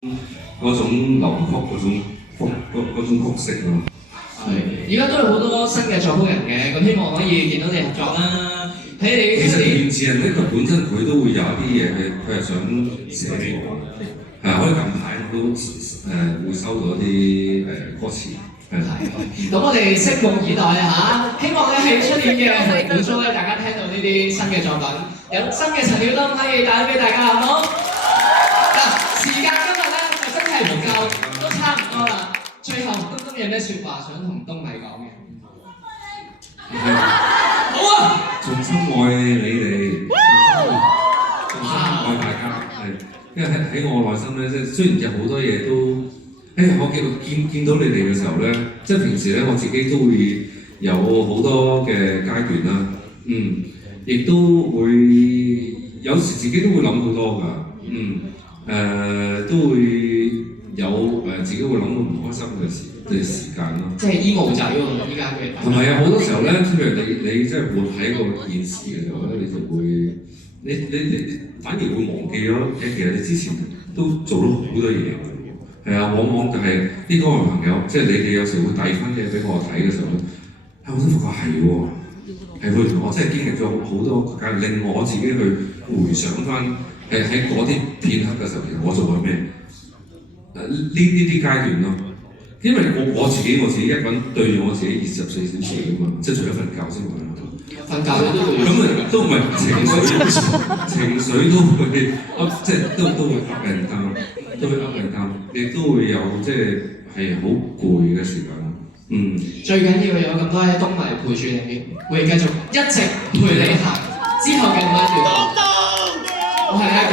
嗰種流曲嗰種曲式咯。係，而家都有好多新嘅作曲人嘅，咁希望可以見到你合作啦。睇你其實填詞人咧，佢本身佢都會有一啲嘢，佢係想寫俾我。係，我近排都會收到一啲歌詞。係，咁我哋拭目以待啊嚇！希望咧喺出年嘅本 show 咧，大家聽到呢啲新嘅作品，有新嘅陳曉東可以帶俾大家，好唔好？嗱，時間今日咧就真係唔夠，都差唔多啦。最後東東有咩説話想同東米講嘅？好啊！重新愛你哋，重新愛大家，係，因為喺我內心咧，即係雖然有好多嘢都。我見到你哋嘅時候咧，即係平時咧我自己都會有好多嘅階段啦，亦都會有時自己都會諗好多㗎，都會有自己會諗到唔開心嘅時間咯。即係 emo 仔喎，依家嘅。同埋有好多時候咧，譬如你即係活喺個現時嘅時候咧，你就會你反而會忘記咗，其實你之前都做咗好多嘢。係啊，往往就係啲歌迷朋友，即係你哋有時會遞翻嘢俾我睇嘅時候咧，我都發覺係喎，係會同我真係經歷咗好多階段，令我自己去回想翻喺嗰啲片刻嘅時候，其實我做過咩？呢啲階段咯，因為我自己一個人對住我自己24小時㗎嘛，即係除咗瞓覺之外，瞓覺你都會咁啊都唔係情緒都會，即係都會up and down。都會 up and down，亦都會有即係好攰嘅時間。最緊要有咁多嘅東迷陪住你，會繼續一直陪你行之後嘅每一段路。我係啊，幾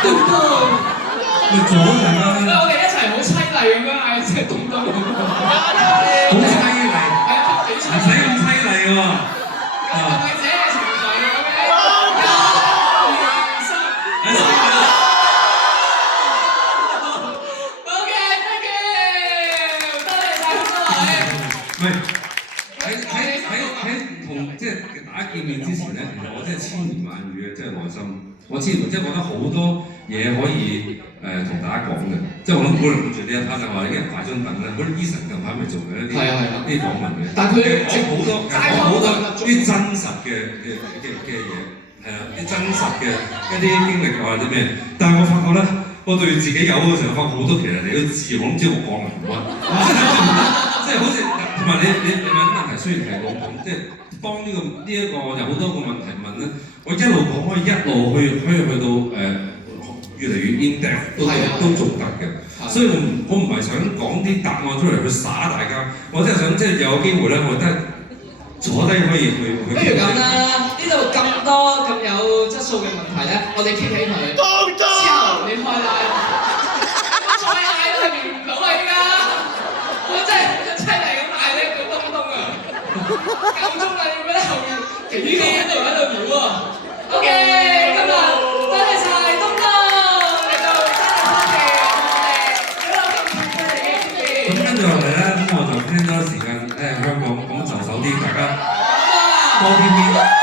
激動！咪做咗大家咧。我哋一齊好淒厲咁樣嗌，即係東東。好淒厲，唔使咁淒厲喎。係咪這嘅情緒嘅同即係大家見面之前咧，其實我真係千言萬語嘅，即係內心。我即係覺得好多嘢可以同大家講嘅。即係我諗本來諗住呢一 part 就話啲人擺張凳咧，嗰啲 Eason 近排咪做緊一啲啲訪問嘅。但係佢講好多啲真實嘅嘢，係啊，啲真實嘅一啲經歷或者咩。但係我發覺咧，我對自己有嘅時候，發覺好多其實你都知，我唔知我講唔講即係好似同埋你問問題，雖然係我講，即係當呢一個有好多個問題問咧，我一路講可以一路可以去到越嚟越 in depth 都做得嘅。所以我唔係想講啲答案出嚟去耍大家，我真係想即係有機會咧，我真係坐低可以去。不如咁啦，呢度咁多咁有質素嘅問題咧，我哋傾起佢，之後你開啦，再嗌都係變唔到啦依家，我真係淒厲咁嗌你叫東東啊，夠鐘啦，你咩後面幾幾喺度撩喎 ？OK， 今日多謝晒東東嚟到生日 party， 我哋咁近距離嘅見面。咁跟住落嚟咧，咁我就聽多時間香港講就手啲，大家多啲啲。